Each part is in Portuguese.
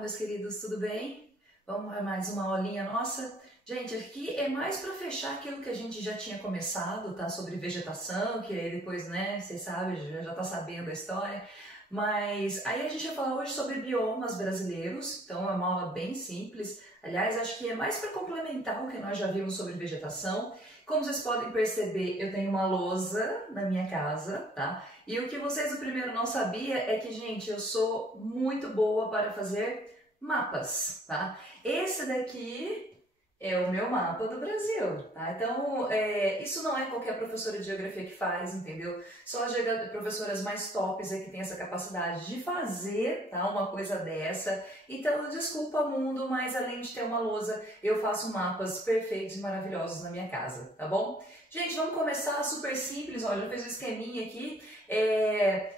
meus queridos, tudo bem? Vamos a mais uma aulinha nossa? Gente, aqui é mais para fechar aquilo que a gente já tinha começado, tá? Sobre vegetação, que aí depois, né, vocês sabem, já tá sabendo a história. Mas aí a gente vai falar hoje sobre biomas brasileiros, então é uma aula bem simples. Aliás, acho que é mais para complementar o que nós já vimos sobre vegetação. Como vocês podem perceber, eu tenho uma lousa na minha casa, tá? E o que vocês, o primeiro, não sabia é que, gente, eu sou muito boa para fazer mapas, tá? Esse daqui é o meu mapa do Brasil, tá? Então, isso não é qualquer professora de geografia que faz, entendeu? Só as professoras mais tops é que tem essa capacidade de fazer, tá? Uma coisa dessa. Então, desculpa mundo, mas além de ter uma lousa, eu faço mapas perfeitos e maravilhosos na minha casa, tá bom? Gente, vamos começar super simples, olha, eu fiz um esqueminha aqui.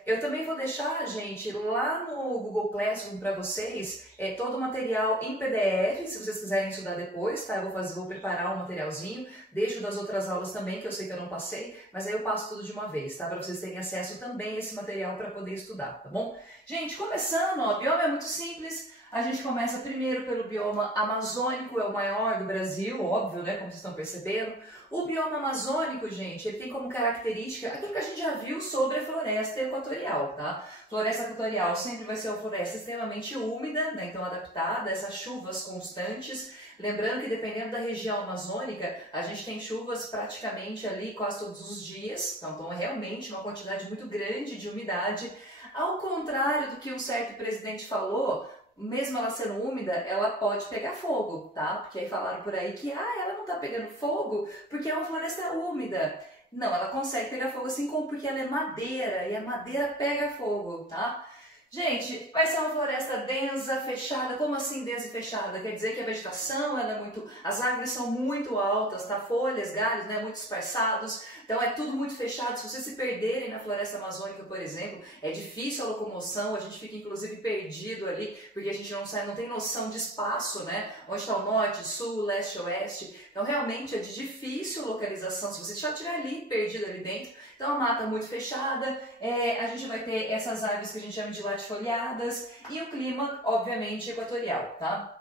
Eu também vou deixar, gente, lá no Google Classroom para vocês todo o material em PDF, se vocês quiserem estudar depois, tá? Eu vou preparar um materialzinho, deixo das outras aulas também, que eu sei que eu não passei, mas aí eu passo tudo de uma vez, tá? Para vocês terem acesso também a esse material para poder estudar, tá bom? Gente, começando, ó, o bioma é muito simples. A gente começa primeiro pelo bioma amazônico, é o maior do Brasil, óbvio, né, como vocês estão percebendo. O bioma amazônico, gente, ele tem como característica aquilo que a gente já viu sobre a floresta equatorial, tá? Floresta equatorial sempre vai ser uma floresta extremamente úmida, né, então adaptada a essas chuvas constantes. Lembrando que dependendo da região amazônica, a gente tem chuvas praticamente ali quase todos os dias, então é realmente uma quantidade muito grande de umidade. Ao contrário do que um certo presidente falou, mesmo ela sendo úmida, ela pode pegar fogo, tá? Porque aí falaram por aí que ela não tá pegando fogo porque é uma floresta úmida. Não, ela consegue pegar fogo assim como porque ela é madeira e a madeira pega fogo, tá? Gente, vai ser uma floresta densa, fechada. Como assim densa e fechada? Quer dizer que a vegetação, ela é muito... As árvores são muito altas, tá? Folhas, galhos, né? Muito esparçados. Então é tudo muito fechado. Se vocês se perderem na floresta amazônica, por exemplo, é difícil a locomoção. A gente fica inclusive perdido ali, porque a gente não tem noção de espaço, né? Onde está o norte, sul, leste, oeste. Então realmente é de difícil localização. Se você já estiver ali, perdido ali dentro. Então a mata muito fechada, a gente vai ter essas árvores que a gente chama de latifoliadas e o clima, obviamente, equatorial, tá?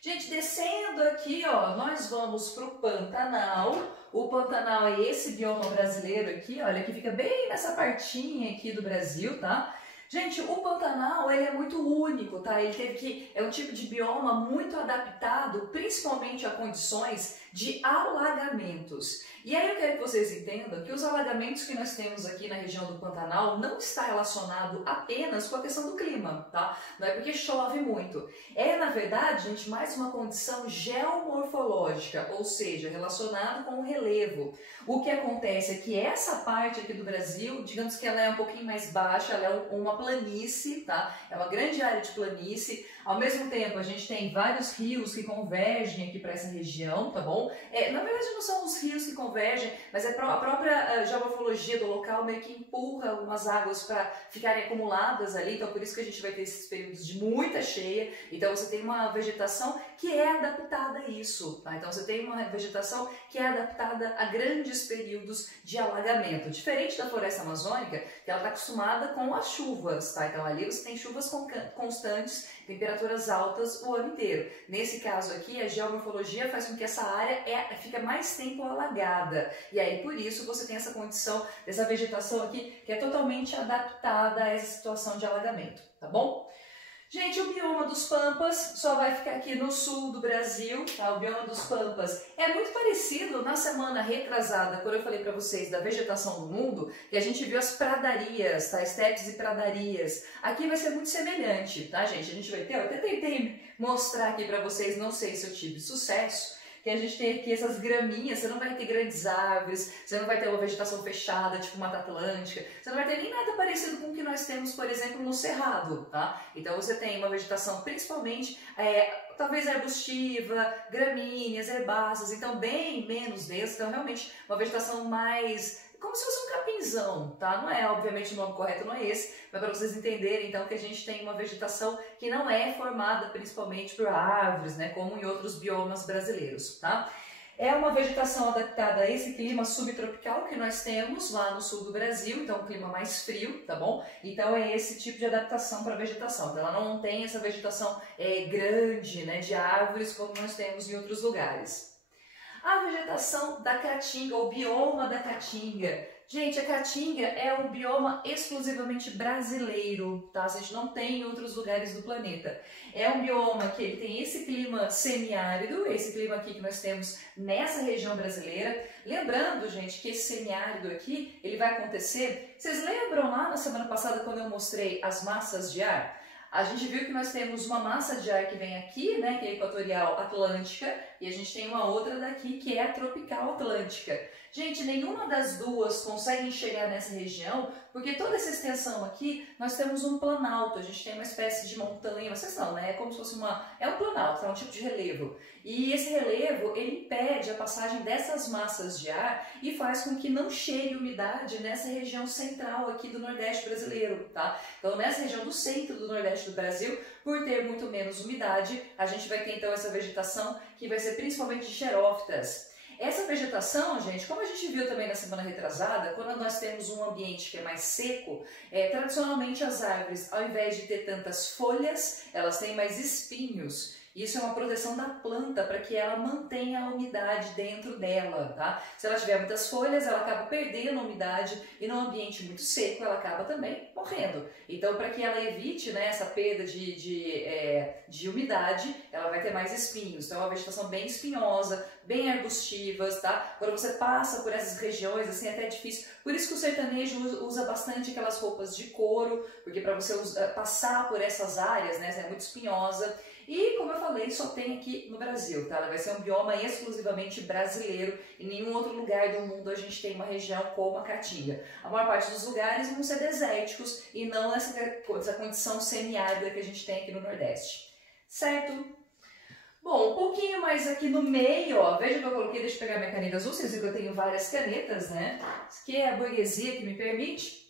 Gente, descendo aqui, ó, nós vamos para o Pantanal. O Pantanal é esse bioma brasileiro aqui, olha, que fica bem nessa partinha aqui do Brasil, tá? Gente, o Pantanal, ele é muito único, tá? É um tipo de bioma muito adaptado, principalmente a condições de alagamentos. E aí eu quero que vocês entendam que os alagamentos que nós temos aqui na região do Pantanal não está relacionado apenas com a questão do clima, tá? Não é porque chove muito. É, na verdade, gente, mais uma condição geomorfológica, ou seja, relacionado com o relevo. O que acontece é que essa parte aqui do Brasil, digamos que ela é um pouquinho mais baixa, ela é uma planície, tá? É uma grande área de planície. Ao mesmo tempo, a gente tem vários rios que convergem aqui para essa região, tá bom? Na verdade, não são os rios que convergem, mas é a própria geomorfologia do local meio que empurra algumas águas para ficarem acumuladas ali, então por isso que a gente vai ter esses períodos de muita cheia. Então você tem uma vegetação que é adaptada a isso, tá? Então você tem uma vegetação que é adaptada a grandes períodos de alagamento, diferente da floresta amazônica, que ela está acostumada com as chuvas, tá? Então ali você tem chuvas constantes, temperaturas altas o ano inteiro. Nesse caso aqui, a geomorfologia faz com que essa área fica mais tempo alagada. E aí, por isso, você tem essa condição dessa vegetação aqui que é totalmente adaptada a essa situação de alagamento, tá bom? Gente, o bioma dos Pampas só vai ficar aqui no sul do Brasil, tá? O bioma dos Pampas é muito parecido na semana retrasada, quando eu falei para vocês da vegetação do mundo, que a gente viu as pradarias, tá? Estepes e pradarias. Aqui vai ser muito semelhante, tá, gente? A gente vai ter, eu até tentei mostrar aqui para vocês, não sei se eu tive sucesso, que a gente tem aqui essas graminhas, você não vai ter grandes árvores, você não vai ter uma vegetação fechada, tipo Mata Atlântica, você não vai ter nem nada parecido com o que nós temos, por exemplo, no Cerrado, tá? Então você tem uma vegetação principalmente, talvez arbustiva, gramíneas, herbáceas, então bem menos densa, então realmente uma vegetação mais... como se fosse um capinzão, tá? Não é, obviamente, o nome correto não é esse, mas para vocês entenderem, então, que a gente tem uma vegetação que não é formada principalmente por árvores, né? Como em outros biomas brasileiros, tá? É uma vegetação adaptada a esse clima subtropical que nós temos lá no sul do Brasil, então um clima mais frio, tá bom? Então é esse tipo de adaptação para a vegetação. Então ela não tem essa vegetação grande, né, de árvores como nós temos em outros lugares. A vegetação da Caatinga, o bioma da Caatinga. Gente, a Caatinga é um bioma exclusivamente brasileiro, tá? A gente não tem em outros lugares do planeta. É um bioma que ele tem esse clima semiárido, esse clima aqui que nós temos nessa região brasileira. Lembrando, gente, que esse semiárido aqui, ele vai acontecer... Vocês lembram lá na semana passada quando eu mostrei as massas de ar? A gente viu que nós temos uma massa de ar que vem aqui, né, que é a equatorial atlântica, e a gente tem uma outra daqui que é a tropical atlântica. Gente, nenhuma das duas consegue chegar nessa região, porque toda essa extensão aqui, nós temos um planalto, a gente tem uma espécie de montanha, vocês não, né? É como se fosse é um planalto, é um tipo de relevo. E esse relevo, ele impede a passagem dessas massas de ar e faz com que não chegue umidade nessa região central aqui do Nordeste brasileiro, tá? Então, nessa região do centro do Nordeste do Brasil, por ter muito menos umidade, a gente vai ter então essa vegetação que vai ser principalmente de xerófitas. Essa vegetação, gente, como a gente viu também na semana retrasada, quando nós temos um ambiente que é mais seco, tradicionalmente as árvores, ao invés de ter tantas folhas, elas têm mais espinhos. Isso é uma proteção da planta para que ela mantenha a umidade dentro dela, tá? Se ela tiver muitas folhas, ela acaba perdendo a umidade e num ambiente muito seco ela acaba também morrendo. Então, para que ela evite, né, essa perda de umidade, ela vai ter mais espinhos. Então, é uma vegetação bem espinhosa, bem arbustivas, tá? Quando você passa por essas regiões, assim, é até difícil. Por isso que o sertanejo usa bastante aquelas roupas de couro, porque para você passar por essas áreas, né, é muito espinhosa. E, como eu falei, só tem aqui no Brasil, tá? Ela vai ser um bioma exclusivamente brasileiro. Em nenhum outro lugar do mundo a gente tem uma região como a Caatinga. A maior parte dos lugares vão ser desérticos e não essa condição semiárida que a gente tem aqui no Nordeste. Certo? Bom, um pouquinho mais aqui no meio, ó, veja que eu coloquei, deixa eu pegar minha caneta azul, vocês viram que eu tenho várias canetas, né? Isso aqui é a burguesia que me permite.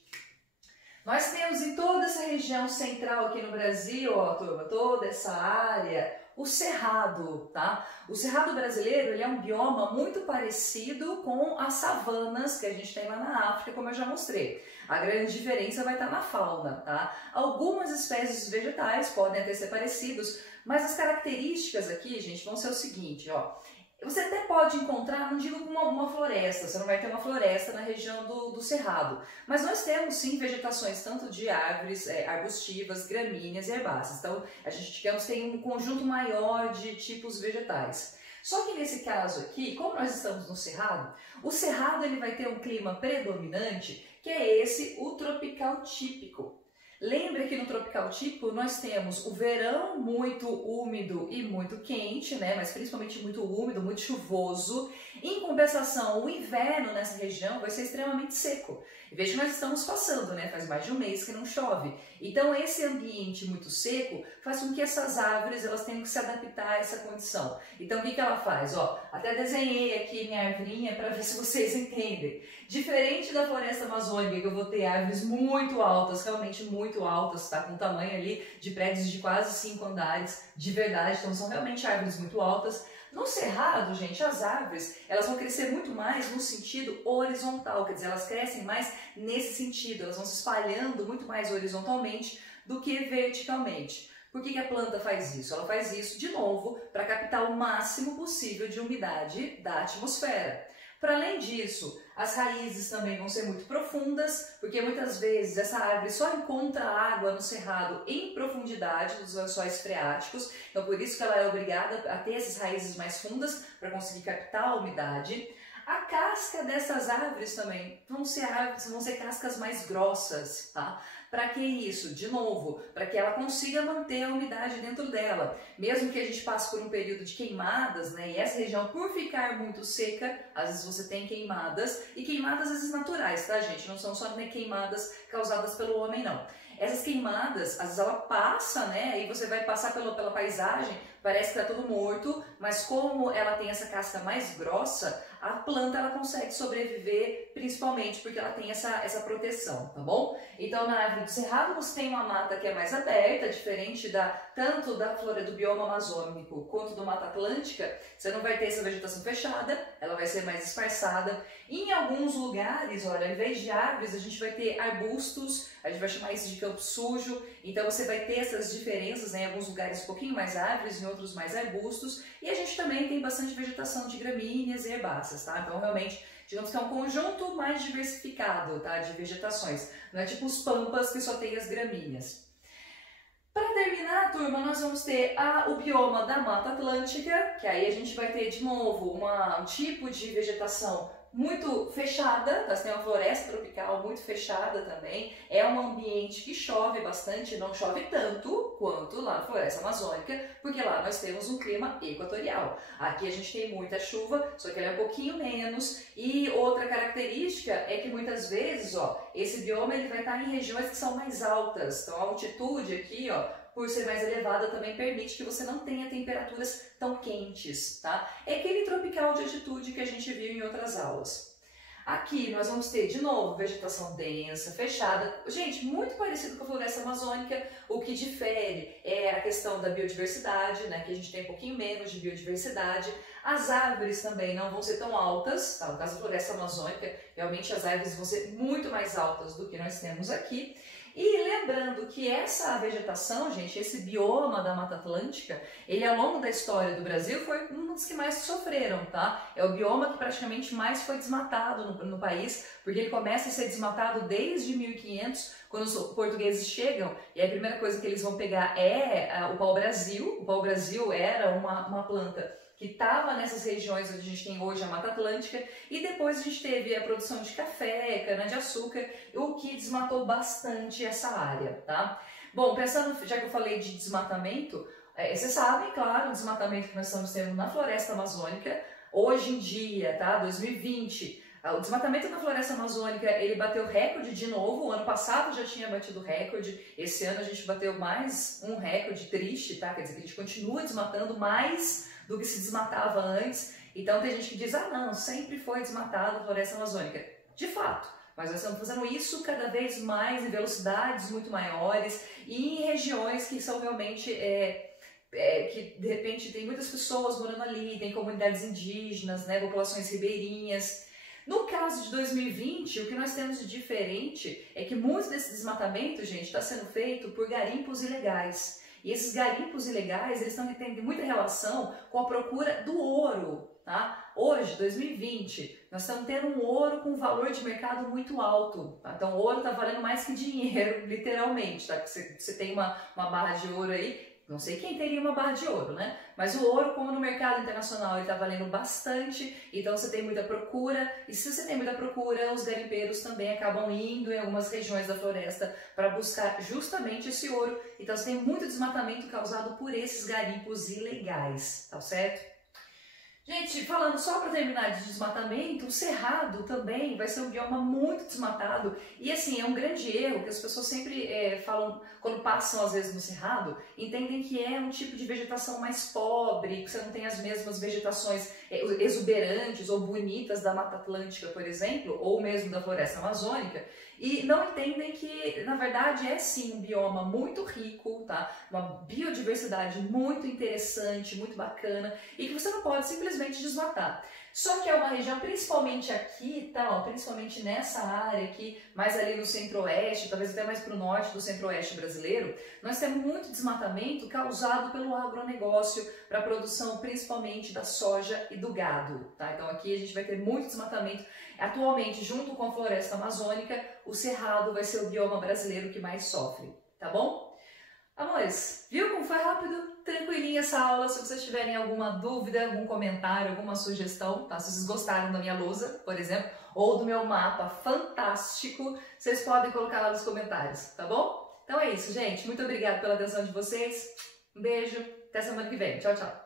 Nós temos em toda essa região central aqui no Brasil, ó, turma, toda essa área, o Cerrado, tá? O Cerrado brasileiro, ele é um bioma muito parecido com as savanas que a gente tem lá na África, como eu já mostrei. A grande diferença vai estar na fauna, tá? Algumas espécies vegetais podem até ser parecidos, mas as características aqui, gente, vão ser o seguinte, ó. Você até pode encontrar, não digo uma floresta, você não vai ter uma floresta na região do Cerrado, mas nós temos sim vegetações tanto de árvores arbustivas, gramíneas e herbáceas. Então a gente, digamos, tem um conjunto maior de tipos vegetais. Só que nesse caso aqui, como nós estamos no Cerrado, o Cerrado ele vai ter um clima predominante, que é o tropical típico. Lembre que no tropical típico nós temos o verão muito úmido e muito quente, né? Mas principalmente muito úmido, muito chuvoso. Em compensação, o inverno nessa região vai ser extremamente seco. Veja que nós estamos passando, né? Faz mais de um mês que não chove. Então esse ambiente muito seco faz com que essas árvores elas tenham que se adaptar a essa condição. Então o que ela faz? Ó, até desenhei aqui minha arvorinha para ver se vocês entendem. Diferente da floresta amazônica, que eu vou ter árvores muito altas, realmente muito altas, tá? Com um tamanho ali de prédios de quase 5 andares, de verdade, então são realmente árvores muito altas. No Cerrado, gente, as árvores, elas vão crescer muito mais no sentido horizontal, quer dizer, elas crescem mais nesse sentido, elas vão se espalhando muito mais horizontalmente do que verticalmente. Por que a planta faz isso? Ela faz isso, de novo, para captar o máximo possível de umidade da atmosfera. Para além disso, as raízes também vão ser muito profundas, porque muitas vezes essa árvore só encontra água no cerrado em profundidade dos lençóis freáticos, então por isso que ela é obrigada a ter essas raízes mais fundas para conseguir captar a umidade. A casca dessas árvores também vão ser cascas mais grossas, tá? Para que isso? De novo, para que ela consiga manter a umidade dentro dela. Mesmo que a gente passe por um período de queimadas, né? E essa região, por ficar muito seca, às vezes você tem queimadas, e queimadas às vezes naturais, tá, gente? Não são só queimadas causadas pelo homem, não. Essas queimadas, às vezes ela passa, né? E você vai passar pela paisagem, parece que está tudo morto, mas como ela tem essa casca mais grossa, a planta ela consegue sobreviver, principalmente porque ela tem essa proteção, tá bom? Então na árvore do cerrado você tem uma mata que é mais aberta, diferente tanto da flora do bioma amazônico quanto do Mata Atlântica, você não vai ter essa vegetação fechada, ela vai ser mais esparçada. Em alguns lugares, olha, ao invés de árvores, a gente vai ter arbustos, a gente vai chamar isso de campo sujo, então você vai ter essas diferenças, né? Em alguns lugares um pouquinho mais árvores, em outros mais arbustos, e a gente também tem bastante vegetação de gramíneas e herbáceas, tá? Então realmente, digamos que é um conjunto mais diversificado, tá? De vegetações, não é tipo os pampas que só tem as gramíneas. Para terminar, turma, nós vamos ter o bioma da Mata Atlântica, que aí a gente vai ter de novo um tipo de vegetação muito fechada, tá? Você tem uma floresta tropical muito fechada também, é um ambiente que chove bastante, não chove tanto quanto lá na floresta amazônica, porque lá nós temos um clima equatorial. Aqui a gente tem muita chuva, só que ela é um pouquinho menos, e outra característica é que muitas vezes, ó, esse bioma ele vai estar em regiões que são mais altas, então a altitude aqui, ó, por ser mais elevada, também permite que você não tenha temperaturas tão quentes, tá? É aquele tropical de altitude que a gente viu em outras aulas. Aqui nós vamos ter, de novo, vegetação densa, fechada. Gente, muito parecido com a floresta amazônica, o que difere é a questão da biodiversidade, né? Que a gente tem um pouquinho menos de biodiversidade. As árvores também não vão ser tão altas, tá? No caso da floresta amazônica, realmente as árvores vão ser muito mais altas do que nós temos aqui. E lembrando que essa vegetação, gente, esse bioma da Mata Atlântica, ele ao longo da história do Brasil foi um dos que mais sofreram, tá? É o bioma que praticamente mais foi desmatado no país, porque ele começa a ser desmatado desde 1500, quando os portugueses chegam, e a primeira coisa que eles vão pegar é o pau-brasil. O pau-brasil era uma planta que estava nessas regiões onde a gente tem hoje a Mata Atlântica, e depois a gente teve a produção de café, cana-de-açúcar, o que desmatou bastante essa área, tá? Bom, pensando, já que eu falei de desmatamento, vocês sabem, claro, o desmatamento que nós estamos tendo na floresta amazônica, hoje em dia, tá? 2020, o desmatamento na floresta amazônica, ele bateu recorde de novo, o ano passado já tinha batido recorde, esse ano a gente bateu mais um recorde triste, tá? Quer dizer que a gente continua desmatando mais do que se desmatava antes. Então tem gente que diz, não, sempre foi desmatada a floresta amazônica. De fato, mas nós estamos fazendo isso cada vez mais em velocidades muito maiores e em regiões que são realmente, que de repente tem muitas pessoas morando ali, tem comunidades indígenas, né, populações ribeirinhas. No caso de 2020, o que nós temos de diferente é que muito desse desmatamento, gente, está sendo feito por garimpos ilegais. E esses garimpos ilegais, eles têm muita relação com a procura do ouro, tá? Hoje, 2020, nós estamos tendo um ouro com valor de mercado muito alto, tá? Então o ouro está valendo mais que dinheiro, literalmente, tá? Você tem uma barra de ouro aí, não sei quem teria uma barra de ouro, né? Mas o ouro, como no mercado internacional, ele está valendo bastante, então você tem muita procura, e se você tem muita procura, os garimpeiros também acabam indo em algumas regiões da floresta para buscar justamente esse ouro. Então você tem muito desmatamento causado por esses garimpos ilegais, tá certo? Gente, falando só para terminar de desmatamento, o cerrado também vai ser um bioma muito desmatado e assim, é um grande erro que as pessoas sempre falam, quando passam às vezes no cerrado, entendem que é um tipo de vegetação mais pobre, que você não tem as mesmas vegetações exuberantes ou bonitas da Mata Atlântica, por exemplo, ou mesmo da floresta amazônica, e não entendem que, na verdade, é sim um bioma muito rico, tá? Uma biodiversidade muito interessante, muito bacana, e que você não pode simplesmente desmatar. Só que é uma região, principalmente aqui, tá? Ó, principalmente nessa área aqui, mais ali no centro-oeste, talvez até mais para o norte do centro-oeste brasileiro, nós temos muito desmatamento causado pelo agronegócio para a produção principalmente da soja e do gado, tá? Então aqui a gente vai ter muito desmatamento. Atualmente, junto com a floresta amazônica, o cerrado vai ser o bioma brasileiro que mais sofre, tá bom? Amores, viu como foi rápido? Tranquilinha essa aula. Se vocês tiverem alguma dúvida, algum comentário, alguma sugestão, tá? Se vocês gostaram da minha lousa, por exemplo, ou do meu mapa fantástico, vocês podem colocar lá nos comentários, tá bom? Então é isso, gente. Muito obrigada pela atenção de vocês. Um beijo, até semana que vem. Tchau, tchau.